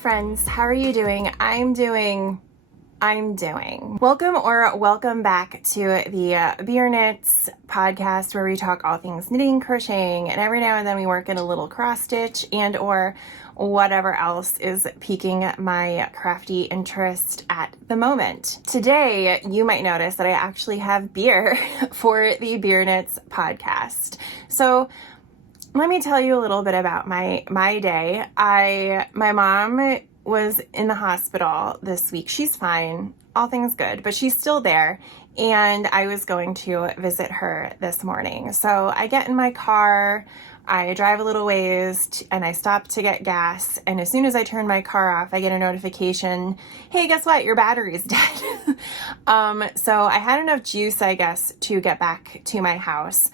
friends, how are you doing? I'm doing. Welcome back to the KNITS podcast, where we talk all things knitting, crocheting, and every now and then we work in a little cross stitch and or whatever else is piquing my crafty interest at the moment. Today, you might notice that I actually have beer for the KNITS podcast. So let me tell you a little bit about my day. My mom was in the hospital this week. She's fine, all things good, but she's still there. And I was going to visit her this morning. So I get in my car, I drive a little ways, and I stop to get gas. And as soon as I turn my car off, I get a notification, hey, guess what? Your battery's dead. So I had enough juice, I guess, to get back to my house.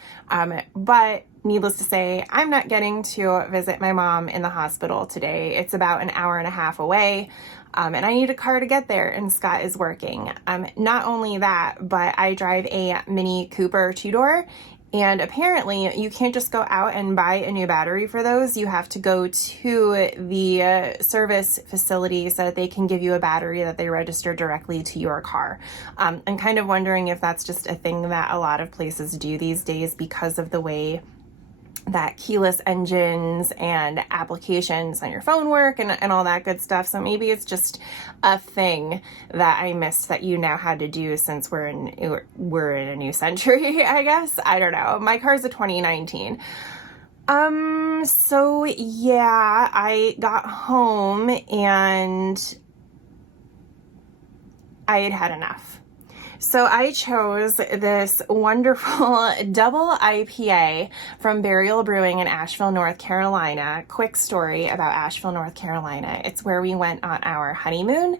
But needless to say, I'm not getting to visit my mom in the hospital today. It's about an hour and a half away, and I need a car to get there, and Scott is working. Not only that, but I drive a Mini Cooper two-door, and apparently you can't just go out and buy a new battery for those. You have to go to the service facility so that they can give you a battery that they register directly to your car. I'm kind of wondering if that's just a thing that a lot of places do these days because of the way that keyless engines and applications on your phone work and all that good stuff. So maybe it's just a thing that I missed that you now had to do since we're in a new century, I guess. I don't know. My car's a 2019. So yeah, I got home and I had had enough. So I chose this wonderful double IPA from Burial Brewing in Asheville, North Carolina. Quick story about Asheville, North Carolina. It's where we went on our honeymoon.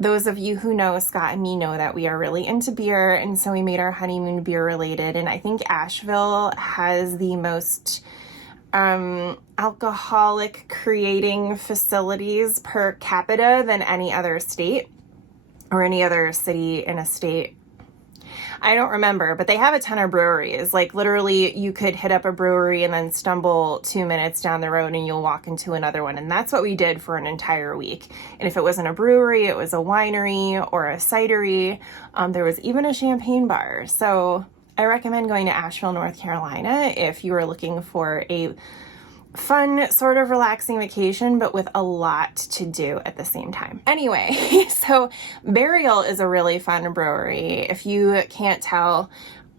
Those of you who know Scott and me know that we are really into beer, and so we made our honeymoon beer related. And I think Asheville has the most alcoholic creating facilities per capita than any other state. Or any other city in a state. I don't remember, but they have a ton of breweries. Like literally you could hit up a brewery and then stumble 2 minutes down the road and you'll walk into another one. And that's what we did for an entire week. And if it wasn't a brewery, it was a winery or a cidery. There was even a champagne bar. So I recommend going to Asheville, North Carolina if you are looking for a fun, sort of relaxing vacation, but with a lot to do at the same time. Anyway, so Burial is a really fun brewery. If you can't tell,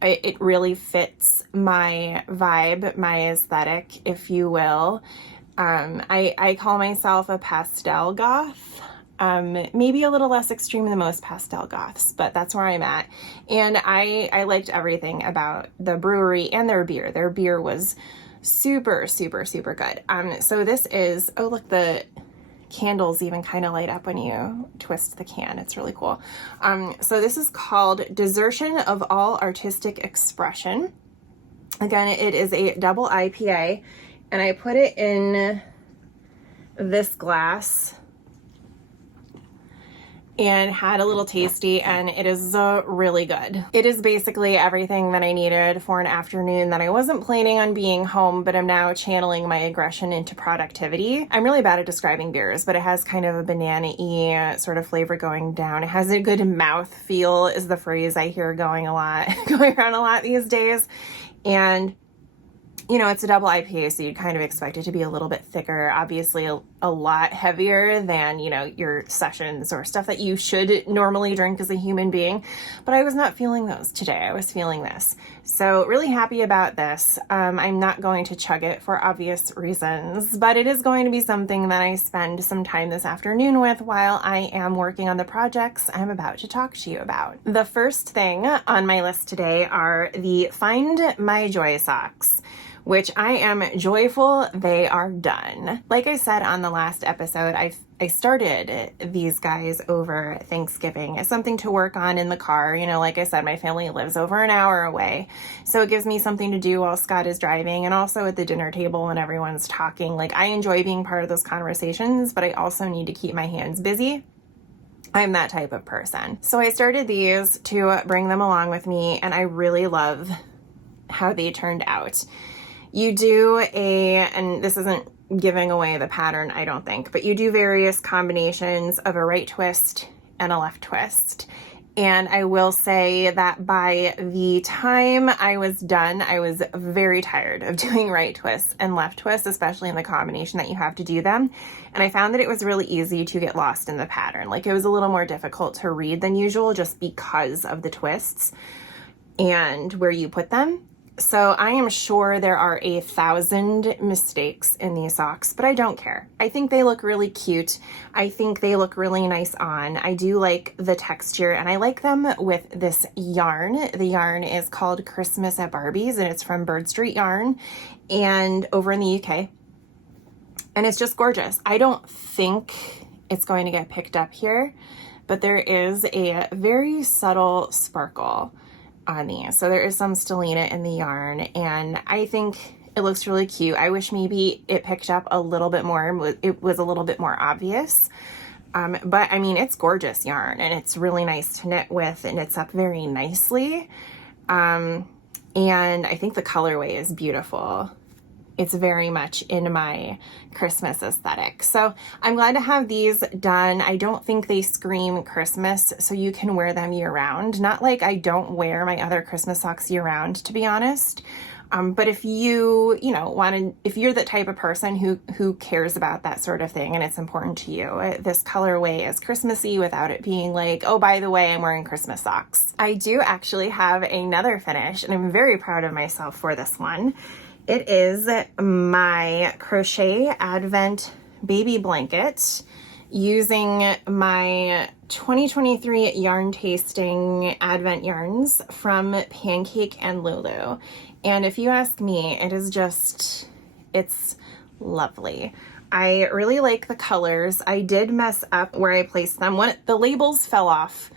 it really fits my vibe, my aesthetic, if you will. I call myself a pastel goth. Maybe a little less extreme than most pastel goths, but that's where I'm at. And I liked everything about the brewery and their beer. Their beer was super, super, super good. So this is, oh look, the candles even kind of light up when you twist the can. It's really cool. So this is called Desertion of All Artistic Expression. Again, it is a double IPA, and I put it in this glass and had a little tasty, and it is really good. It is basically everything that I needed for an afternoon that I wasn't planning on being home, but I'm now channeling my aggression into productivity. I'm really bad at describing beers, but it has kind of a banana-y sort of flavor going down. It has a good mouth feel is the phrase I hear going around a lot these days. And you know, it's a double IPA, so you'd kind of expect it to be a little bit thicker, obviously a lot heavier than, you know, your sessions or stuff that you should normally drink as a human being. But I was not feeling those today. I was feeling this. So really happy about this. I'm not going to chug it for obvious reasons, but it is going to be something that I spend some time this afternoon with while I am working on the projects I'm about to talk to you about. The first thing on my list today are the Find My Joy socks, which I am joyful they are done. Like I said on the last episode, I started these guys over Thanksgiving as something to work on in the car. You know, like I said, my family lives over an hour away, so it gives me something to do while Scott is driving, and also at the dinner table when everyone's talking. Like, I enjoy being part of those conversations, but I also need to keep my hands busy. I'm that type of person. So I started these to bring them along with me, and I really love how they turned out. You do and this isn't giving away the pattern, I don't think. But you do various combinations of a right twist and a left twist. And I will say that by the time I was done, I was very tired of doing right twists and left twists, especially in the combination that you have to do them. And I found that it was really easy to get lost in the pattern. Like, it was a little more difficult to read than usual just because of the twists and where you put them. So I am sure there are 1,000 mistakes in these socks, but I don't care. I think they look really cute. I think they look really nice on. I do like the texture, and I like them with this yarn. The yarn is called Christmas at Barbie's, and it's from Bird Street Yarn and over in the UK. And it's just gorgeous. I don't think it's going to get picked up here, but there is a very subtle sparkle on these. So there is some stellina in the yarn, and I think it looks really cute. I wish maybe it picked up a little bit more. It was a little bit more obvious. But I mean, it's gorgeous yarn, and it's really nice to knit with. It knits up very nicely. And I think the colorway is beautiful. It's very much in my Christmas aesthetic. So I'm glad to have these done. I don't think they scream Christmas, so you can wear them year round. Not like I don't wear my other Christmas socks year round, to be honest. But if you if you're the type of person who cares about that sort of thing and it's important to you, this colorway is Christmassy without it being like, oh, by the way, I'm wearing Christmas socks. I do actually have another finish, and I'm very proud of myself for this one. It is my Crochet Advent baby blanket using my 2023 yarn tasting Advent yarns from Pancake and Lulu. And if you ask me, it's lovely. I really like the colors. I did mess up where I placed them. The labels fell off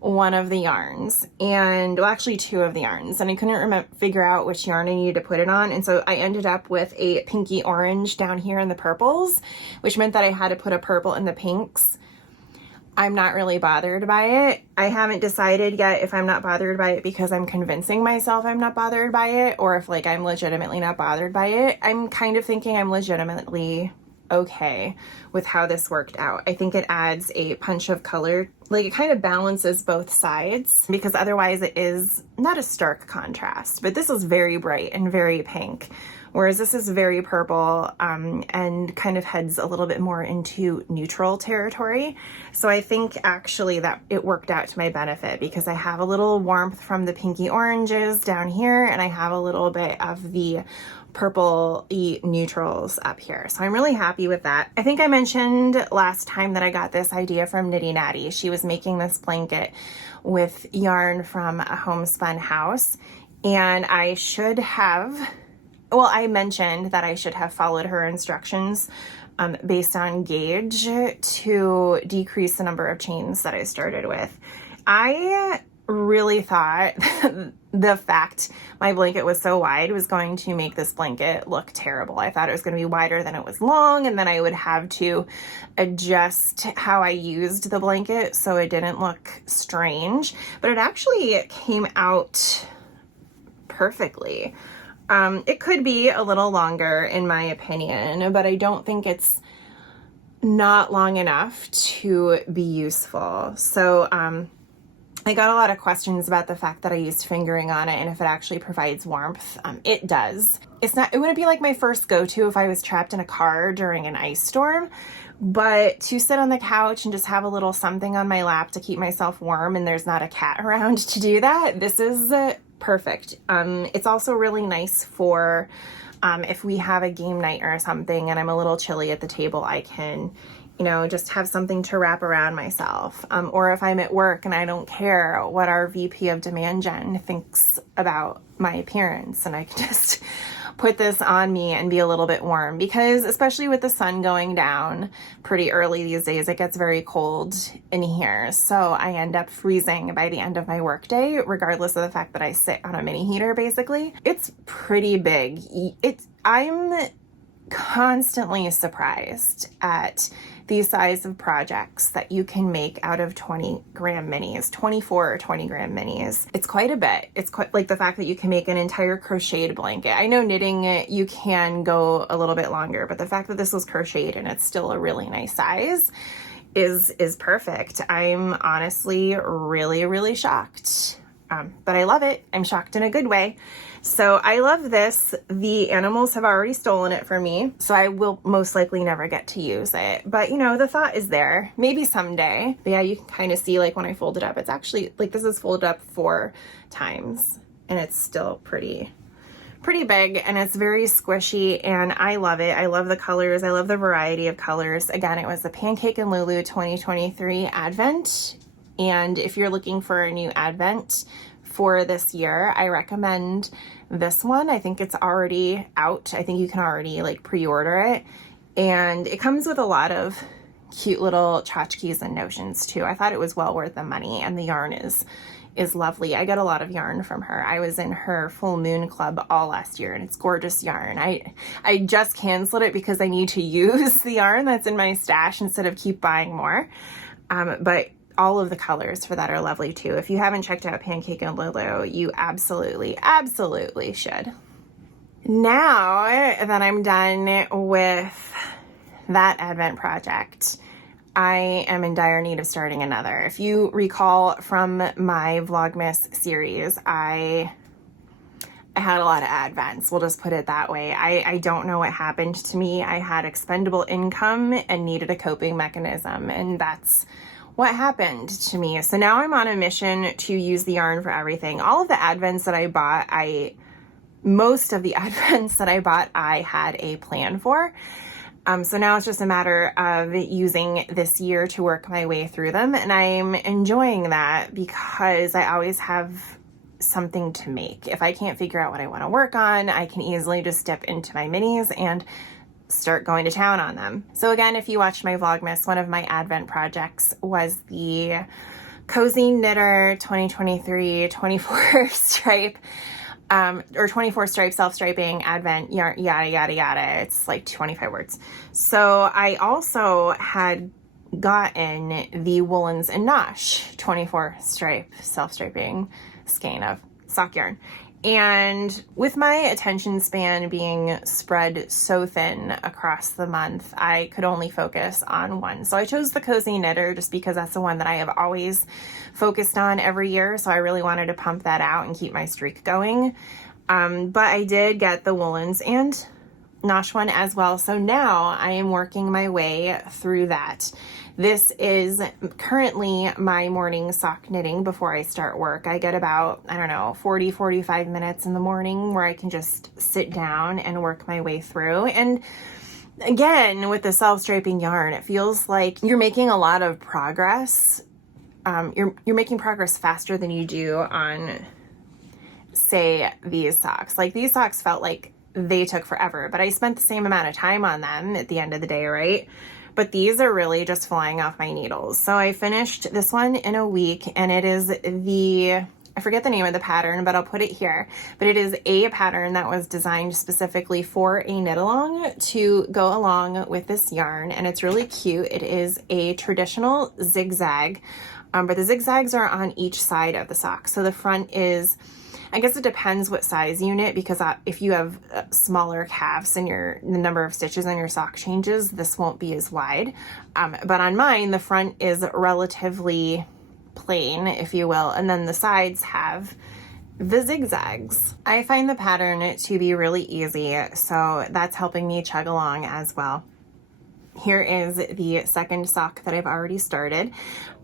one of the yarns, and well, actually two of the yarns, and I couldn't figure out which yarn I needed to put it on, and so I ended up with a pinky orange down here in the purples, which meant that I had to put a purple in the pinks. I'm not really bothered by it. I haven't decided yet if I'm not bothered by it because I'm convincing myself I'm not bothered by it, or if like I'm legitimately not bothered by it. I'm kind of thinking I'm legitimately okay with how this worked out. I think it adds a punch of color, like it kind of balances both sides, because otherwise it is not a stark contrast, but this is very bright and very pink, whereas this is very purple and kind of heads a little bit more into neutral territory. So I think actually that it worked out to my benefit, because I have a little warmth from the pinky oranges down here, and I have a little bit of the purple-y neutrals up here. So I'm really happy with that. I think I mentioned last time that I got this idea from Nitty Natty. She was making this blanket with yarn from a homespun house, and I mentioned that I should have followed her instructions based on gauge to decrease the number of chains that I started with. I really thought the fact my blanket was so wide was going to make this blanket look terrible. I thought it was going to be wider than it was long, and then I would have to adjust how I used the blanket so it didn't look strange, but it actually came out perfectly. It could be a little longer in my opinion, but I don't think it's not long enough to be useful. So, I got a lot of questions about the fact that I used fingering on it and if it actually provides warmth. It does. It wouldn't be like my first go-to if I was trapped in a car during an ice storm, but to sit on the couch and just have a little something on my lap to keep myself warm and there's not a cat around to do that, this is perfect. It's also really nice for if we have a game night or something and I'm a little chilly at the table, I can just have something to wrap around myself. Or if I'm at work and I don't care what our VP of Demand Gen thinks about my appearance, and I can just put this on me and be a little bit warm, because especially with the sun going down pretty early these days, it gets very cold in here. So I end up freezing by the end of my workday, regardless of the fact that I sit on a mini heater, basically. It's pretty big. I'm constantly surprised at these size of projects that you can make out of 20-gram minis, 24 or 20-gram minis. It's quite a bit. It's quite like the fact that you can make an entire crocheted blanket. I know knitting it, you can go a little bit longer, but the fact that this was crocheted and it's still a really nice size is perfect. I'm honestly really, really shocked. But I love it. I'm shocked in a good way. So I love this. The animals have already stolen it from me, so I will most likely never get to use it. But you know, the thought is there. Maybe someday. But yeah, you can kind of see like when I fold it up, it's actually like this is folded up 4 times and it's still pretty big, and it's very squishy, and I love it. I love the colors. I love the variety of colors. Again, it was the Pancake and Lulu 2023 Advent. And if you're looking for a new Advent for this year, I recommend this one. I think it's already out. I think you can already like pre-order it. And it comes with a lot of cute little tchotchkes and notions too. I thought it was well worth the money, and the yarn is lovely. I get a lot of yarn from her. I was in her full moon club all last year, and it's gorgeous yarn. I just canceled it because I need to use the yarn that's in my stash instead of keep buying more. But all of the colors for that are lovely too. If you haven't checked out Pancake and Lulu, you absolutely should. Now that I'm done with that Advent project, I am in dire need of starting another. If you recall from my Vlogmas series, I had a lot of Advents. We'll just put it that way. I don't know what happened to me. I had expendable income and needed a coping mechanism, and that's what happened to me. So now I'm on a mission to use the yarn for everything. All of the Advents that I bought, most of the Advents that I bought, I had a plan for. So now it's just a matter of using this year to work my way through them. And I'm enjoying that because I always have something to make. If I can't figure out what I want to work on, I can easily just step into my minis and start going to town on them. So again, if you watched my Vlogmas, one of my Advent projects was the Cozy Knitter 2023 24 stripe or 24 stripe self-striping Advent yarn, yada yada yada. It's like 25 words. So I also had gotten the Woolens and Nosh 24 stripe self-striping skein of sock yarn. And with my attention span being spread so thin across the month, I could only focus on one. So I chose the Cozy Knitter just because that's the one that I have always focused on every year. So I really wanted to pump that out and keep my streak going. But I did get the Woolens and Nosh one as well. So now I am working my way through that. This is currently my morning sock knitting before I start work. I get about, 40-45 minutes in the morning where I can just sit down and work my way through. And again, with the self-striping yarn, it feels like you're making a lot of progress. You're making progress faster than you do on, say, these socks. Like these socks felt like they took forever, but I spent the same amount of time on them at the end of the day, right? But these are really just flying off my needles. So I finished this one in a week, and it is I forget the name of the pattern, but I'll put it here. But it is a pattern that was designed specifically for a knit along to go along with this yarn, and it's really cute. It is a traditional zigzag, but the zigzags are on each side of the sock. So the front is, I guess it depends what size you knit, because if you have smaller calves and the number of stitches on your sock changes, this won't be as wide. But on mine, the front is relatively plain, if you will, and then the sides have the zigzags. I find the pattern to be really easy, so that's helping me chug along as well. Here is the second sock that I've already started.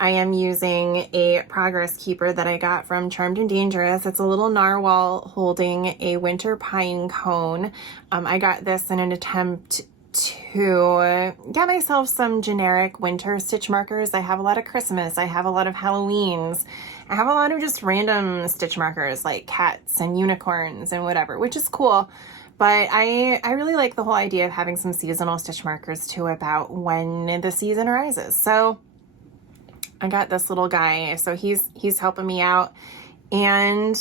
I am using a progress keeper that I got from Charmed and Dangerous. It's a little narwhal holding a winter pine cone. I got this in an attempt to get myself some generic winter stitch markers. I have a lot of Christmas. I have a lot of Halloweens. I have a lot of just random stitch markers like cats and unicorns and whatever, which is cool. But I really like the whole idea of having some seasonal stitch markers too about when the season arises. So I got this little guy, so he's helping me out. And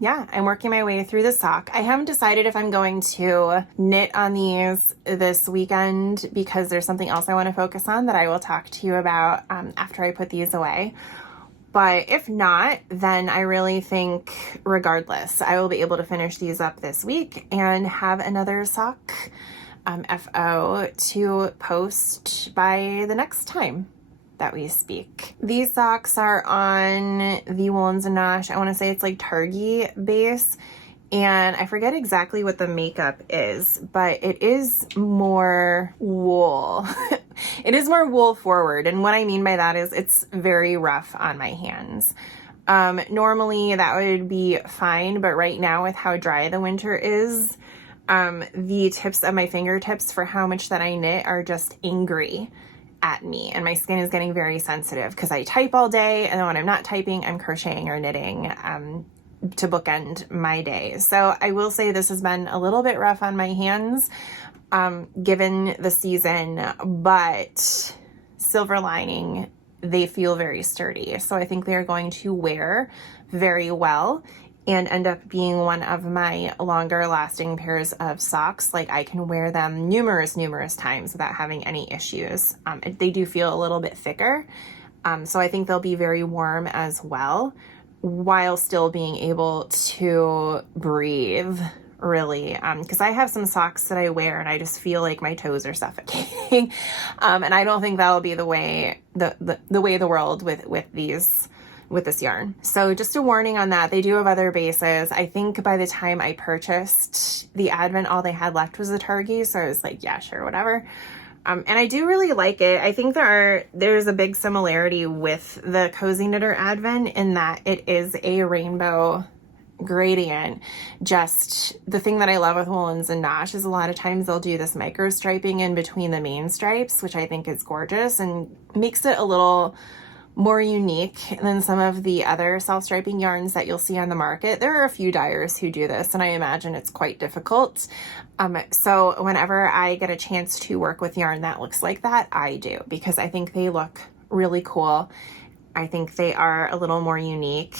yeah, I'm working my way through the sock. I haven't decided if I'm going to knit on these this weekend because there's something else I want to focus on that I will talk to you about after I put these away. But if not, then I really think regardless, I will be able to finish these up this week and have another sock FO to post by the next time that we speak. These socks are on the Woolens and Nosh. I want to say it's like Targi base, and I forget exactly what the makeup is, but it is more wool. It is more wool forward, and what I mean by that is it's very rough on my hands. Normally that would be fine, but right now with how dry the winter is, the tips of my fingertips for how much that I knit are just angry at me, and my skin is getting very sensitive because I type all day, and then when I'm not typing, I'm crocheting or knitting to bookend my day. So I will say this has been a little bit rough on my hands given the season, but silver lining, they feel very sturdy. So I think they're going to wear very well and end up being one of my longer lasting pairs of socks. Like I can wear them numerous times without having any issues. They do feel a little bit thicker. So I think they'll be very warm as well, while still being able to breathe really. Because I have some socks that I wear and I just feel like my toes are suffocating. And I don't think that'll be the way the way of the world with this yarn. So just a warning on that. They do have other bases. I think by the time I purchased the Advent, all they had left was the Targi. So I was like, yeah, sure, whatever. And I do really like it. I think there's a big similarity with the Cozy Knitter Advent in that it is a rainbow gradient. Just the thing that I love with Woolens and Nosh is a lot of times they'll do this micro striping in between the main stripes, which I think is gorgeous and makes it a little more unique than some of the other self-striping yarns that you'll see on the market. There are a few dyers who do this, and I imagine it's quite difficult. So whenever I get a chance to work with yarn that looks like that, I do, because I think they look really cool. I think they are a little more unique.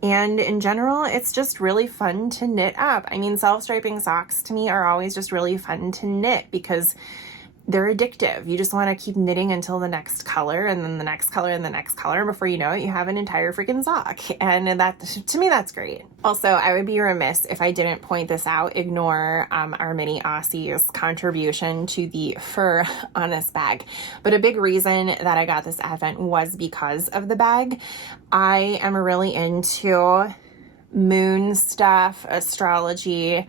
And in general, it's just really fun to knit up. I mean, self-striping socks to me are always just really fun to knit because they're addictive. You just want to keep knitting until the next color and then the next color and the next color. And before you know it, you have an entire freaking sock. And that, to me, that's great. Also, I would be remiss if I didn't point this out, ignore our mini Aussie's contribution to the fur on this bag. But a big reason that I got this Advent was because of the bag. I am really into moon stuff, astrology.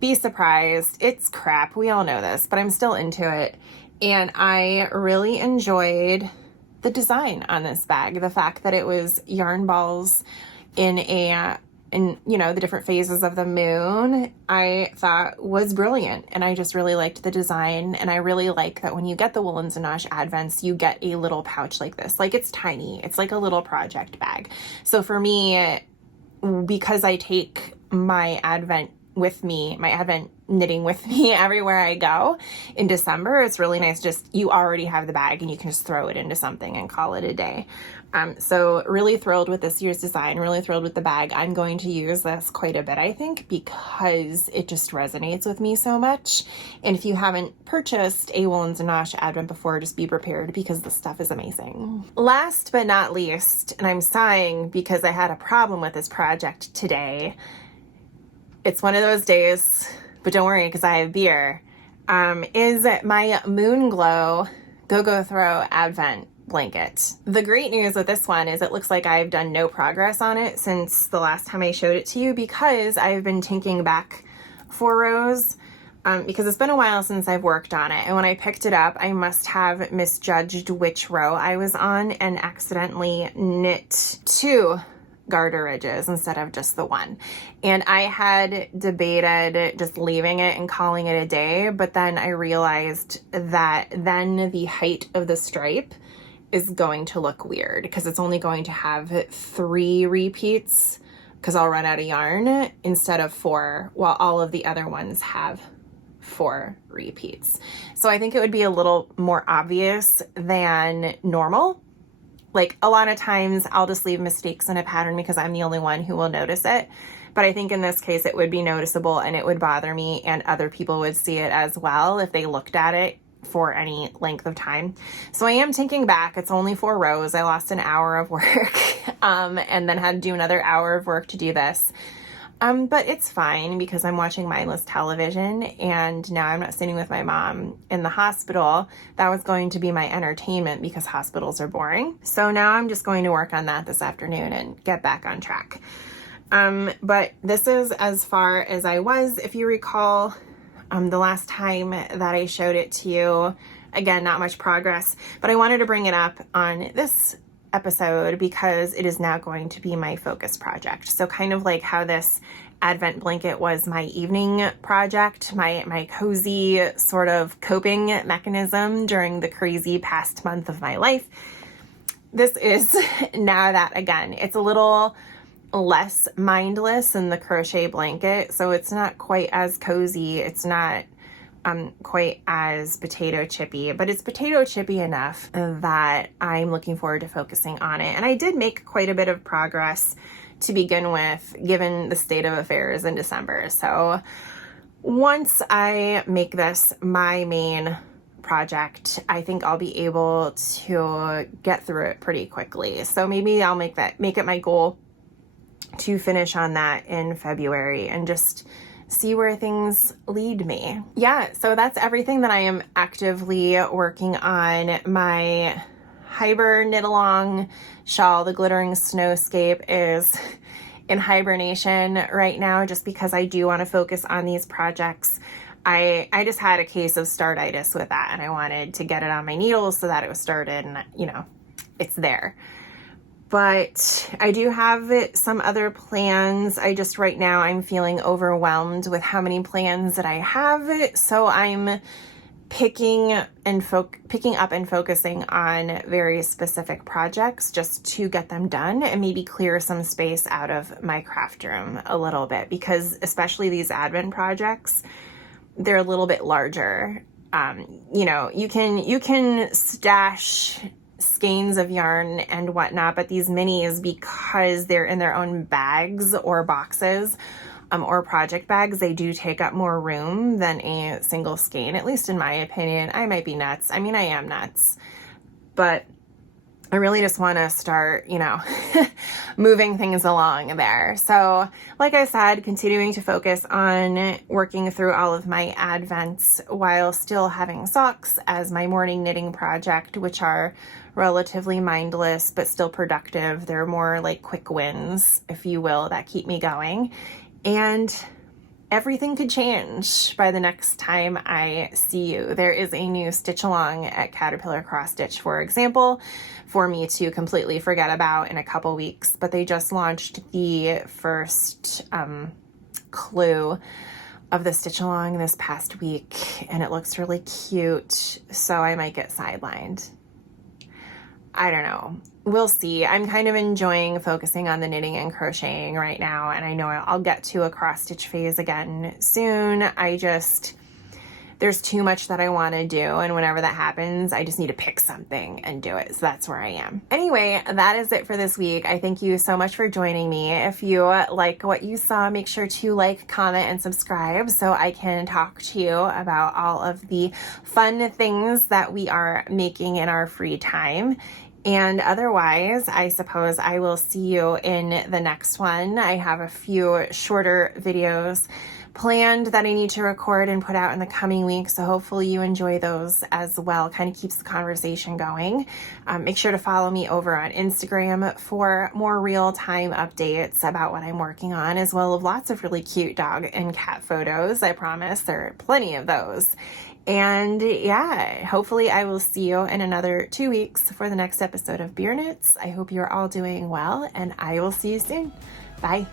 Be surprised. It's crap. We all know this, but I'm still into it. And I really enjoyed the design on this bag. The fact that it was yarn balls in the different phases of the moon, I thought was brilliant. And I just really liked the design. And I really like that when you get the Woolens and Nosh Advents, you get a little pouch like this. Like, it's tiny. It's like a little project bag. So for me, because I take my Advent knitting with me everywhere I go in December, it's really nice. Just, you already have the bag and you can just throw it into something and call it a day. So really thrilled with this year's design, really thrilled with the bag. I'm going to use this quite a bit, I think, because it just resonates with me so much. And if you haven't purchased a Woolens and Nosh Advent before, just be prepared because the stuff is amazing. Last but not least, and I'm sighing because I had a problem with this project today. It's one of those days, but don't worry because I have beer, is my Moon Glow Go Throw Advent blanket. The great news with this one is it looks like I've done no progress on it since the last time I showed it to you, because I've been tinking back 4 rows because it's been a while since I've worked on it. And when I picked it up, I must have misjudged which row I was on and accidentally knit 2 garter ridges instead of just the one. And I had debated just leaving it and calling it a day, but then I realized that then the height of the stripe is going to look weird because it's only going to have 3 repeats because I'll run out of yarn instead of 4, while all of the other ones have 4 repeats. So I think it would be a little more obvious than normal. Like, a lot of times I'll just leave mistakes in a pattern because I'm the only one who will notice it. But I think in this case it would be noticeable and it would bother me, and other people would see it as well if they looked at it for any length of time. So I am taking back, it's only 4 rows. I lost an hour of work and then had to do another hour of work to do this. But it's fine because I'm watching mindless television, and now I'm not sitting with my mom in the hospital. That was going to be my entertainment because hospitals are boring. So now I'm just going to work on that this afternoon and get back on track. But this is as far as I was. If you recall, the last time that I showed it to you, again, not much progress, but I wanted to bring it up on this episode because it is now going to be my focus project. So kind of like how this Advent blanket was my evening project, my cozy sort of coping mechanism during the crazy past month of my life. This is now that again. It's a little less mindless than the crochet blanket, so it's not quite as cozy. It's not quite as potato chippy, but it's potato chippy enough that I'm looking forward to focusing on it. And I did make quite a bit of progress to begin with, given the state of affairs in December. So once I make this my main project, I think I'll be able to get through it pretty quickly. So maybe I'll make it my goal to finish on that in February and just see where things lead me. Yeah, so that's everything that I am actively working on. My Hyber knit along shawl, the glittering snowscape, is in hibernation right now just because I do want to focus on these projects. I just had a case of startitis with that, and I wanted to get it on my needles so that it was started and, you know, it's there. But I do have some other plans. Right now I'm feeling overwhelmed with how many plans that I have. So I'm picking up and focusing on very specific projects just to get them done and maybe clear some space out of my craft room a little bit, because especially these Advent projects, they're a little bit larger. You know, you can stash skeins of yarn and whatnot, but these minis, because they're in their own bags or boxes or project bags, they do take up more room than a single skein, at least in my opinion. I might be nuts. I mean, I am nuts, but I really just want to start, you know, moving things along there. So like I said, continuing to focus on working through all of my Advents while still having socks as my morning knitting project, which are relatively mindless but still productive. They're more like quick wins, if you will, that keep me going. And everything could change by the next time I see you. There is a new stitch along at Caterpillar Cross Stitch, for example, for me to completely forget about in a couple weeks, but they just launched the first clue of the stitch along this past week, and it looks really cute, so I might get sidelined. I don't know. We'll see. I'm kind of enjoying focusing on the knitting and crocheting right now, and I know I'll get to a cross stitch phase again soon. There's too much that I want to do, and whenever that happens, I just need to pick something and do it. So that's where I am. Anyway, that is it for this week. I thank you so much for joining me. If you like what you saw, make sure to like, comment, and subscribe so I can talk to you about all of the fun things that we are making in our free time. And otherwise, I suppose I will see you in the next one. I have a few shorter videos planned that I need to record and put out in the coming weeks, so hopefully you enjoy those as well. Kind of keeps the conversation going. Make sure to follow me over on Instagram for more real-time updates about what I'm working on, as well as lots of really cute dog and cat photos. I promise there are plenty of those. And yeah, hopefully I will see you in another 2 weeks for the next episode of Beer Knits. I hope you're all doing well, and I will see you soon. Bye.